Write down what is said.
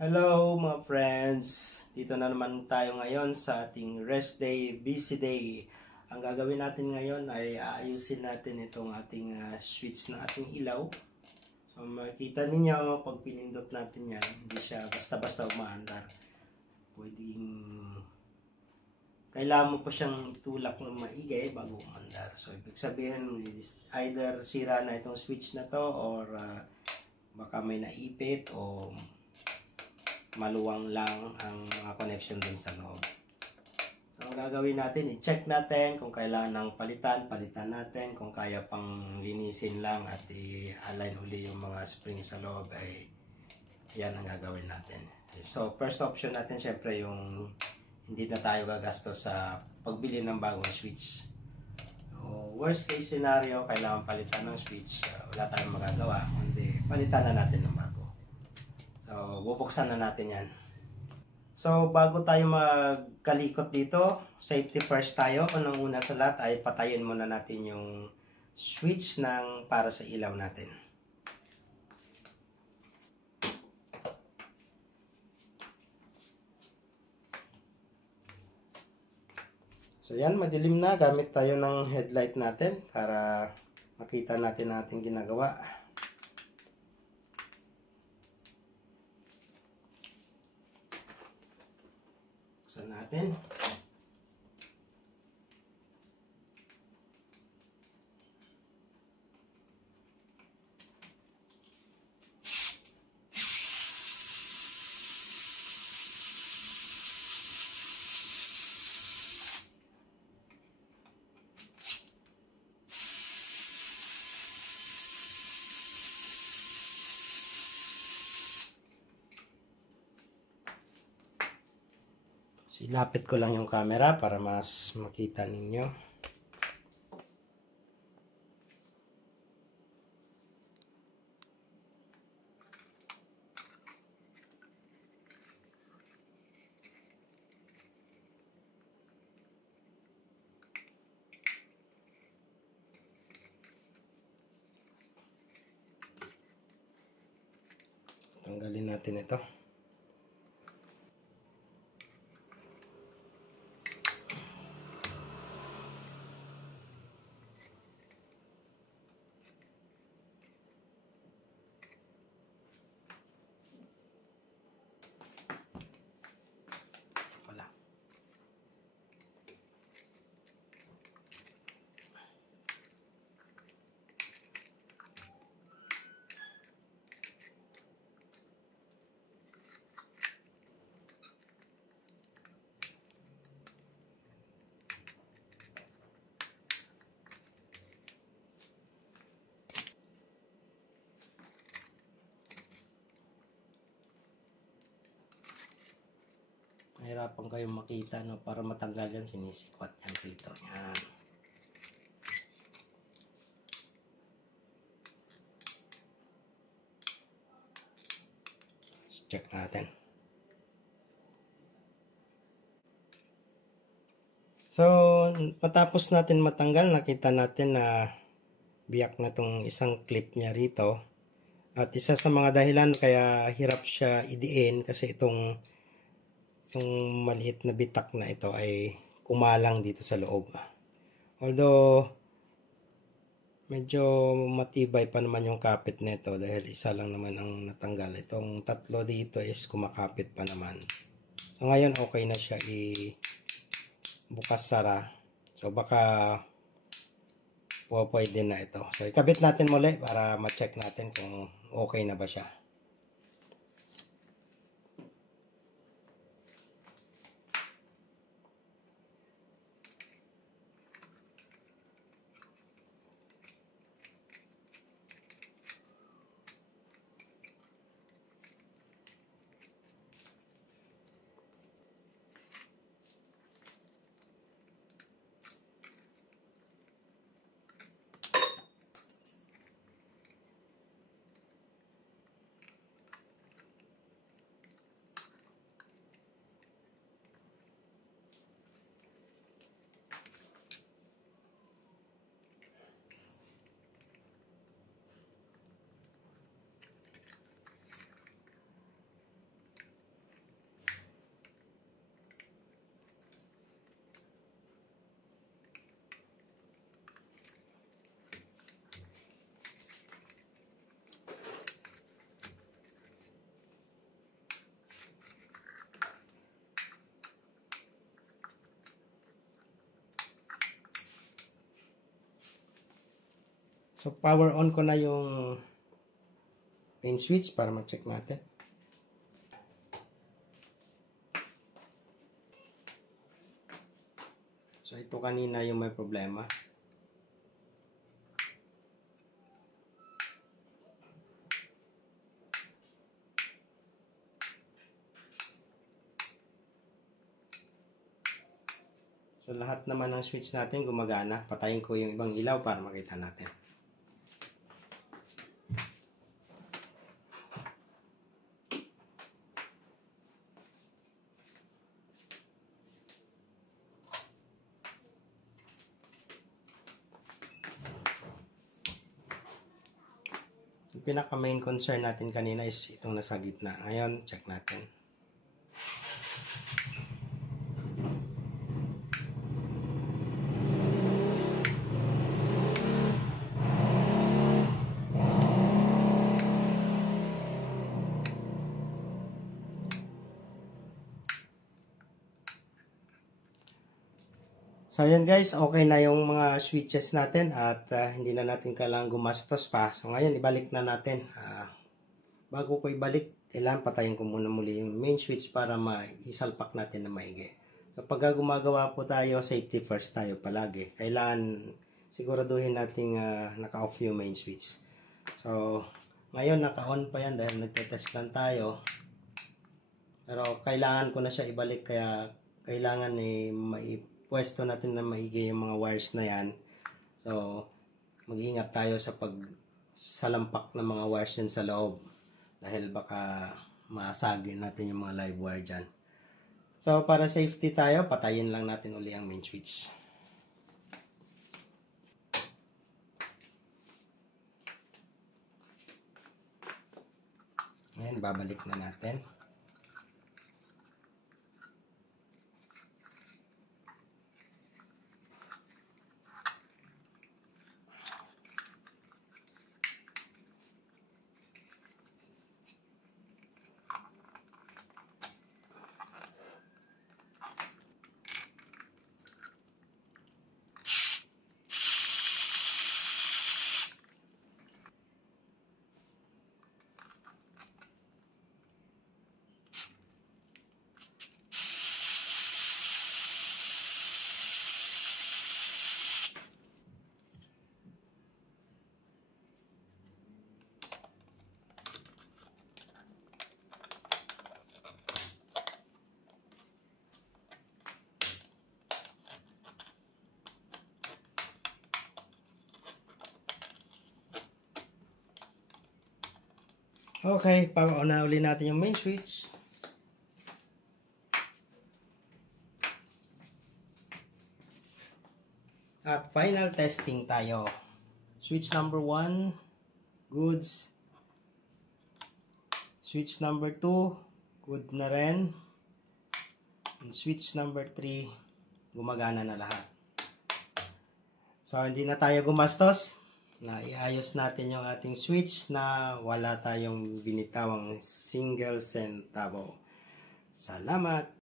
Hello mga friends! Dito na naman tayo ngayon sa ating rest day, busy day. Ang gagawin natin ngayon ay aayusin natin itong ating switch na ating ilaw. So makikita ninyo pag pinindot natin yan, hindi siya basta-basta umaandar. Kailangan mo pa siyang itulak ng maigay bago umandar. So ibig sabihin, either sira na itong switch na to or baka may naipit o maluwang lang ang mga connection dun sa loob. So, ang gagawin natin, i-check natin kung kailangan ng palitan natin. Kung kaya pang linisin lang at i-align uli yung mga spring sa loob, ay yan ang gagawin natin. So, first option natin, syempre, yung hindi na tayo gagastos sa pagbili ng bagong switch. So, worst case scenario, kailangan palitan ng switch. Wala tayong magagawa, kundi palitan na natin ng bago. So, bubuksan na natin yan. So, bago tayo magkalikot dito, safety first tayo. Unang-una sa lahat ay patayin muna natin yung switch para sa ilaw natin. So, yan, madilim na. Gamit tayo ng headlight natin para makita natin ang ating ginagawa. Buksan natin. Ilapit ko lang yung camera para mas makita ninyo. Tanggalin natin ito. Mahirapan kayong makita, no? Para matanggal yan, sinisikwat yan dito. Yan. Let's check natin. So, patapos natin matanggal, nakita natin na biyak na tong isang clip niya rito. At isa sa mga dahilan kaya hirap siya idiin kasi itong maliit na bitak na ito ay kumalang dito sa loob. Although medyo matibay pa naman yung kapit nito dahil isa lang naman ang natanggal. Itong tatlo dito is kumakapit pa naman. So ngayon okay na siya bukas sara. So baka pwede na ito. So ikabit natin muli para ma-check natin kung okay na ba siya. So, power on ko na yung main switch para ma-check natin. So, ito kanina yung may problema. So, lahat naman ng switch natin gumagana. Patayin ko yung ibang ilaw para makita natin. Yung pinaka main concern natin kanina is itong nasa gitna. Ngayon, check natin. So, ayan guys, okay na yung mga switches natin at hindi na natin kailangan gumastos pa. So, ngayon, ibalik na natin. Bago ko ibalik, kailangan patayin ko muna muli yung main switch para maisalpak natin na maigi. So, pag gumagawa po tayo, safety first tayo palagi. Kailangan siguraduhin natin naka-off yung main switch. So, ngayon, naka-on pa yan dahil nagtetest lang tayo. Pero, kailangan ko na siya ibalik kaya kailangan pwesto natin na maigi yung mga wires na yan. So, mag-ingat tayo sa pagsalampak ng mga wires yan sa loob. Dahil baka masagin natin yung mga live wire dyan. So, para safety tayo, patayin lang natin uli ang main switch. Ngayon, babalik na natin. Okay, pag-on uli natin yung main switch. At final testing tayo. Switch number 1, goods. Switch number 2, good na rin. And switch number 3, gumagana na lahat. So, hindi na tayo gumastos. Na iayos natin yung ating switch na wala tayong binitawang single centavo. Salamat!